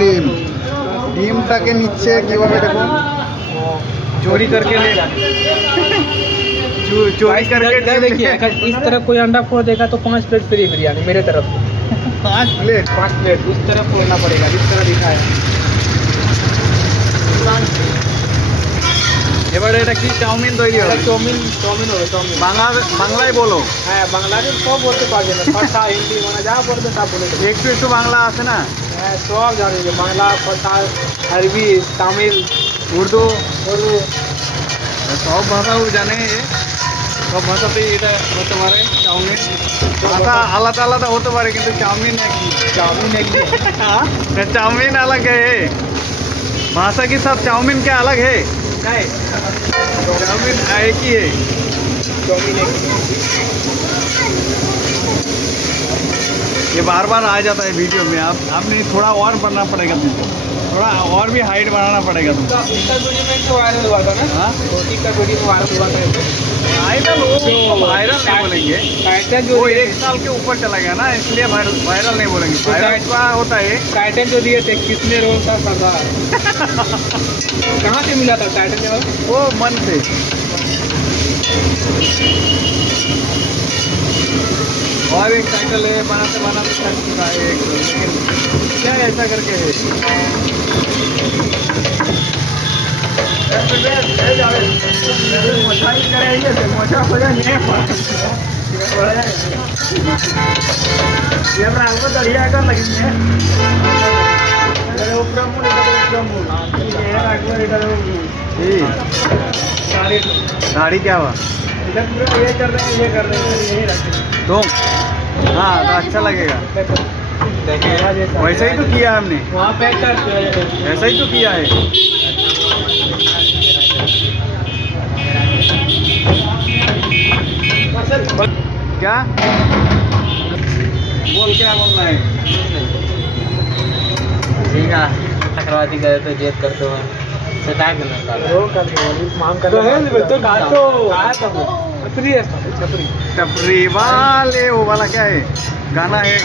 ডিম, ডিমটাকে নিচ্ছে কিভাবে দেখো, चोरी करके ले, चोरी करके इधर देखिए, अगर इस तरफ कोई अंडा फोड़ देगा तो 5 प्लेट फ्री बिरयानी मेरे तरफ से। 5 प्लेट। 5 प्लेट उस तरफ फोड़ना पड़ेगा जिस तरह दिखा है। এবারে এটা কি চাউমিন তৈরি হবে? চাউমিন চাউমিন হবে চাউমিন। বাংলায় বলো। হ্যাঁ বাংলাতে সব বলতে পারবে না, ভাষা হিন্দি মানে যা বলবে তা বলে দেবে। একটু একটু বাংলা আছে না? হ্যাঁ সব জানি যে বাংলা ভাষা, আরবি, তামিল, উর্দু, উর্দু সব ভাষাও জানে। সব ভাষাতেই এটা হতে পারে চাউমিন। ভাষা আলাদা আলাদা হতে পারে কিন্তু চাউমিন একই। चाउमीन एक चाउमीन अलग है, भाषा के साथ चाउमीन क्या अलग है? नहीं चाउमीन एक ही है। चाउमीन एक ये बार बार आ जाता है वीडियो में। आपने थोड़ा और बनना पड़ेगा तुमको, थोड़ा और भी हाइट बढ़ाना पड़ेगा तुमको। इसका वीडियो में तो वायरल हुआ था ना। हाँ रोटी का वीडियो वायरल हुआ था। वायरल वायरल नहीं बोलेंगे, टाइटन जो वो 1 साल के ऊपर चला गया ना, इसलिए वायरल नहीं बोलेंगे। वायरल का होता है टाइटन जो दिए थे कितने रोल का सरदार कहाँ से मिला था टाइटन जो? वो मन से। और एक टाइटल है बनाते बनाते थक चुका है एक, लेकिन क्या ऐसा करके है। दाढ़ी क्या हुआ? ये कर रहे हैं, ये कर रहे हैं, यही रखें। तो हाँ तो अच्छा लगेगा। वैसा ही तो किया है हमने, वहाँ पैक कर ऐसा ही तो किया है। क्या क्या बोलना है? ठीक है चक्रवाती करे तो जेद करते हो सेटा टपरी वाले वो वाला क्या है गाना है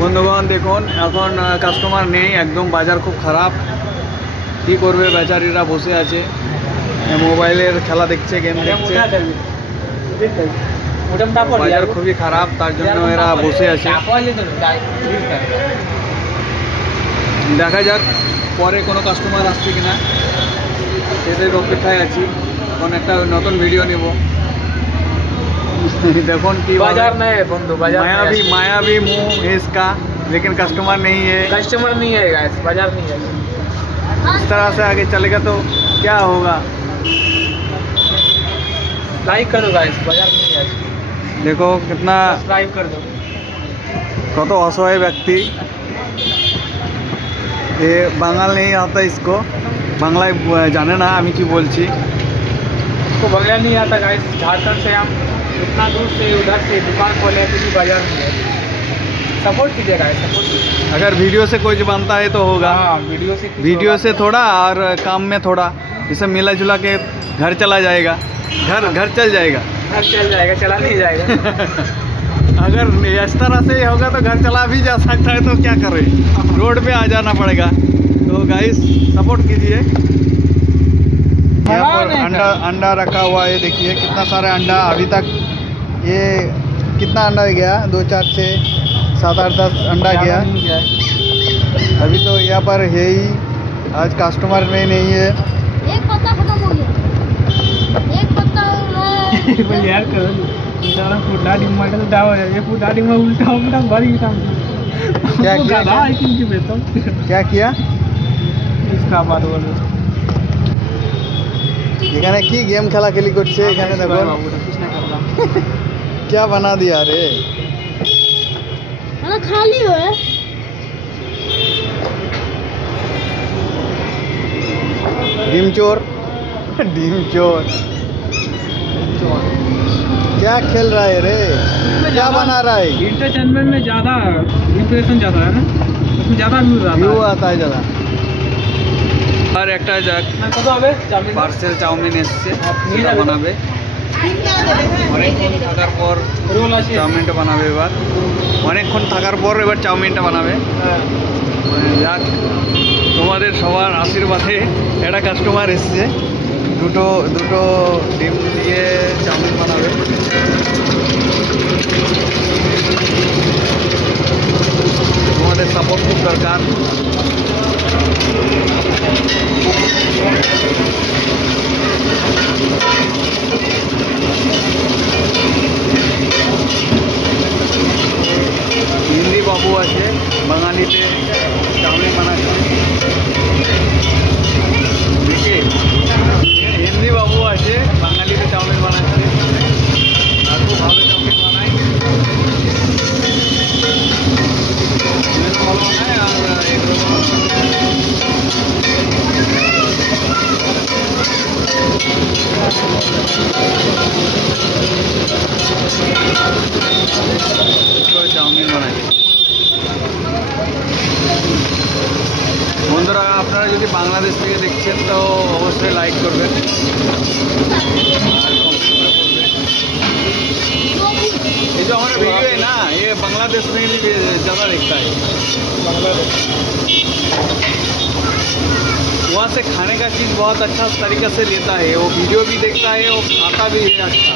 বন্ধুগণ দেখুন এখন কাস্টমার নেই, একদম বাজার খুব খারাপ। কি করবে বেচারিরা বসে আছে, মোবাইলের খেলা দেখছে, গেম দেখছে। বাজার খুবই খারাপ, তার জন্য এরা বসে আছে। দেখা যাক পরে কোনো কাস্টমার আসছে কিনা, সেদের অপেক্ষায় আছি। এখন একটা নতুন ভিডিও নেব। देखो कि बाजार में है बंधु, बाजार मायावी मुंह है इसका, लेकिन कस्टमर नहीं है। कस्टमर नहीं है गाइस, बाजार नहीं है। इस तरह से आगे चलेगा तो क्या होगा? लाइक करो गाइस, बाजार नहीं है। देखो कितना सब्सक्राइब कर दो। কত অসহায় ব্যক্তি, ये বাঙাল नहीं आता इसको, বাংলায় জানে না আমি কি বলছি। इसको बंगला नहीं आता गाइस, झारखंड से हम इतना दूर से उधर से दुकान खोले तो भी बाजार नहीं है। सपोर्ट कीजिए गाइस, सपोर्ट कीजिए। अगर वीडियो से कुछ बनता है तो होगा। हाँ वीडियो से थोड़ा और काम में थोड़ा, इसे मिला जुला के घर चला जाएगा, घर चल जाएगा, चला नहीं जाएगा। अगर इस तरह से होगा तो घर चला भी जा सकता है, तो क्या करें, रोड पे आ जाना पड़ेगा। तो गाइस सपोर्ट कीजिए। यहाँ पर अंडा रखा हुआ है, देखिए कितना सारा अंडा अभी तक। ये कितना अंडा गया? 2 4 6 7 8 10 अंडा गया अभी तो। यहाँ पर है ही, आज कस्टमर में नहीं है। एक पत्ता खत्म हो गया, एक पत्ता यार करो सारा फुटा डिम तो डाव हो जाए, फुटा डिम उल्टा उल्टा भरी काम क्या किया? क्या किया? इसका बात बोलो এখানে কি গেম খেলা খেলি করছে এখানে দেখো। क्या बना दिया रे? खाली है। डिम चोर क्या खेल रहा है रे? क्या बना रहा है? इंटरटेनमेंट में ज़्यादा इंप्रेशन ज़्यादा है ना, उसमें ज़्यादा व्यू आता है ज़्यादा। আর একটা যাক পার্সেল চাউমিন এসছে, সেটা বানাবে। অনেকক্ষণ থাকার পর রোল আছে চাউমিনটা বানাবে এবার, অনেকক্ষণ থাকার পর এবার চাউমিনটা বানাবে। হ্যাঁ যাক, তোমাদের সবার আশীর্বাদে একটা কাস্টমার এসছে, দুটো দুটো ডিম দিয়ে চাউমিন বানাবে। তোমাদের সাপোর্ট খুব দরকার। হিন্দি বাবু আছে, বাঙালিতে চাউমিন বানাচ্ছে। দেখি, হিন্দি বাবু আছে, বাঙালিতে চাউমিন বানাচ্ছে, আর খুব ভালো চাউমিন বানায়। ভালো বানায় আর এগুলো চাউমিন বানায়। বন্ধুরা, আপনারা যদি বাংলাদেশ থেকে দেখছেন তো অবশ্যই লাইক করবেন আর कमेंट করে বলবেন। ये जो हमारा वीडियो है ना, ये बांग्लादेश में भी ज़्यादा दिखता है। वहाँ से खाने का चीज़ बहुत अच्छा तरीके से लेता है, वो वीडियो भी देखता है, वो खाता भी है अच्छा।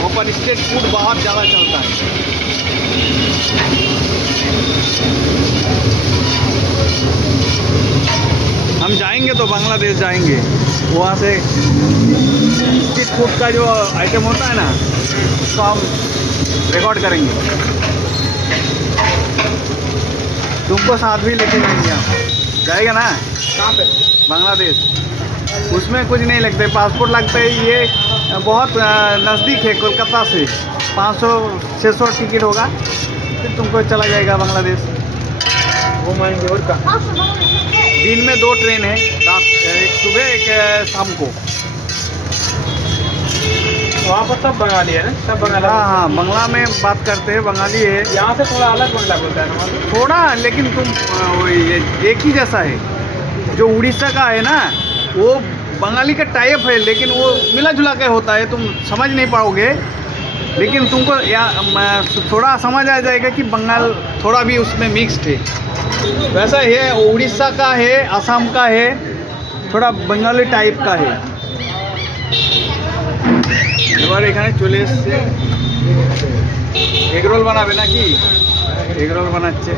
वहाँ पर स्ट्रीट फूड बहुत ज़्यादा चलता है। हम जाएंगे तो बांग्लादेश जाएंगे, वहाँ से स्ट्रीट फूड का जो आइटम होता है ना, उसको हम रिकॉर्ड करेंगे, तुमको साथ भी लेके जाएंगे। हम जाएगा ना कहाँ पे बांग्लादेश, उसमें कुछ नहीं लगता है, पासपोर्ट लगता है। ये बहुत नज़दीक है कोलकाता से, 500-600 टिकट होगा, फिर तुमको चला जाएगा बांग्लादेश। घुमाएंगे और का दिन में 2 ट्रेन है, रात एक सुबह एक शाम को। वहाँ पर सब बंगाली है ना, सब बंगाली। हाँ हाँ, बांग्ला में बात करते हैं, बंगाली है यहाँ से थोड़ा अलग बांग्ला बोलता है ना वहाँ पे। थोड़ा, लेकिन तुम वही एक ही जैसा है। जो उड़ीसा का है ना, वो बंगाली का टाइप है, लेकिन वो मिला जुला के होता है, तुम समझ नहीं पाओगे। लेकिन तुमको थोड़ा समझ आ जाएगा कि बंगाल थोड़ा भी उसमें मिक्स्ड है। वैसा है, उड़ीसा का है, असम का है, थोड़ा बंगाली टाइप का है। এবার এখানে চলে এসছে, এগ রোল বানাবে নাকি? এগ রোল বানাচ্ছে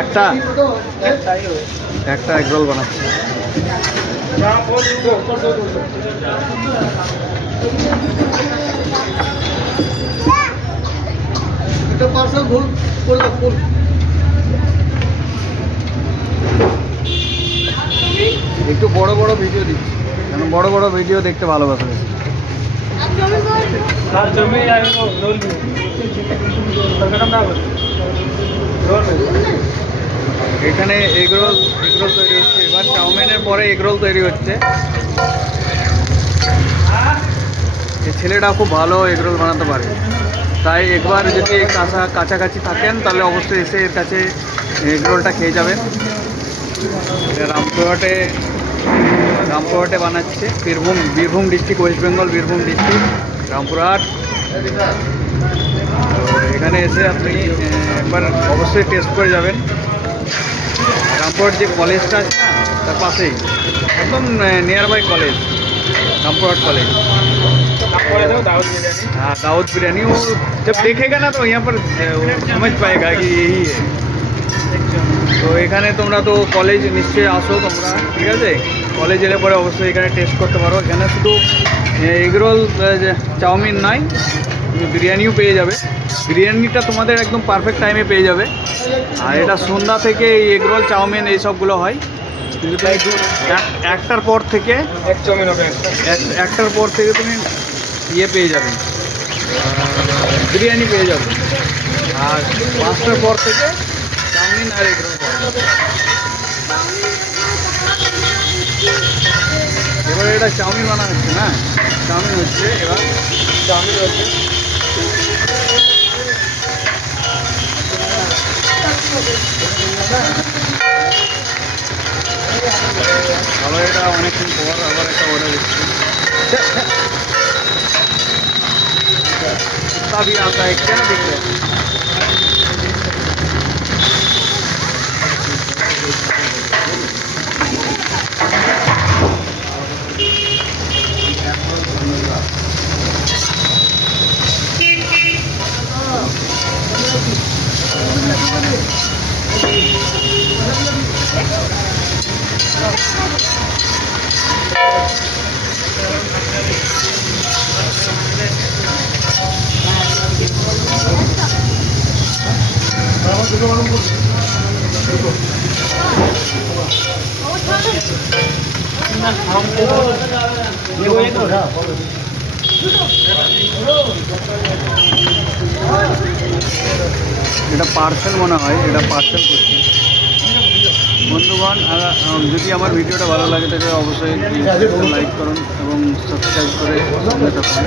একটা এগ রোল বানাচ্ছে। यहाँ बोल दो, ऊपर दो, ऊपर दो। এটা পার্সেল ভুল করে ফুল। একটু বড় বড় ভিডিও দিচ্ছি, কারণ বড় বড় ভিডিও দেখতে ভালোবাসে। आप चाउमीन को हाँ जमी आए वो रोल में सरगरम ना बोल रोल में এখানে এগ রোল তৈরি হচ্ছে, এবার চাউমিনের পরে এগ রোল তৈরি হচ্ছে। এই ছেলেটা খুব ভালো এগ রোল বানাতে পারে, তাই একবার যদি কাছাকাছি থাকেন তাহলে অবশ্যই এসে এর কাছে এগ রোলটা খেয়ে যাবেন। এটা রামপুরহাটে বানাচ্ছে, Birbhum district, West Bengal Birbhum district, Rampurhat. তো এখানে এসে আপনি একবার অবশ্যই টেস্ট করে যাবেন। রামপুরহাট যে কলেজটা আছে না, তার পাশেই একদম near by college, Rampurhat college. आप बोले थे दावत बिरयानी हाँ, दाऊद बिरयानी। वो जब देखेगा ना तो यहाँ पर वो समझ पाएगा कि यही है। তো এখানে তোমরা তো কলেজ নিশ্চয়ই আসো তোমরা, ঠিক আছে? কলেজ এলে পরে অবশ্যই এখানে টেস্ট করতে পারো। এখানে শুধু এগরোল চাউমিন নয়, তুমি বিরিয়ানিও পেয়ে যাবে। বিরিয়ানিটা তোমাদের একদম পারফেক্ট টাইমে পেয়ে যাবে। আর এটা সন্ধ্যা থেকে এই এগরোল চাউমিন এই সবগুলো হয়, কিন্তু তুমি একটার পর থেকে एक चाउमीन हो गया একটার পর থেকে তুমি ইয়ে পেয়ে যাবে, বিরিয়ানি পেয়ে যাবে। আর 5টার পর থেকে চাউমিন আর এগরোল পাওয়া যাবে। এবারে এটা চাউমিন বানানো হচ্ছে না, চাউমিন হচ্ছে এবার। चाउमीन हो गया আবার এটা অনেকক্ষণ পর আবার একটা অর্ডার দেখতে না দেখতে এটা পার্সেল মনে হয়, এটা পার্সেল করছে। বন্ধুগণ, যদি আমার ভিডিওটা ভালো লাগে তাহলে অবশ্যই লাইক করুন এবং সাবস্ক্রাইব করে সঙ্গে থাকুন।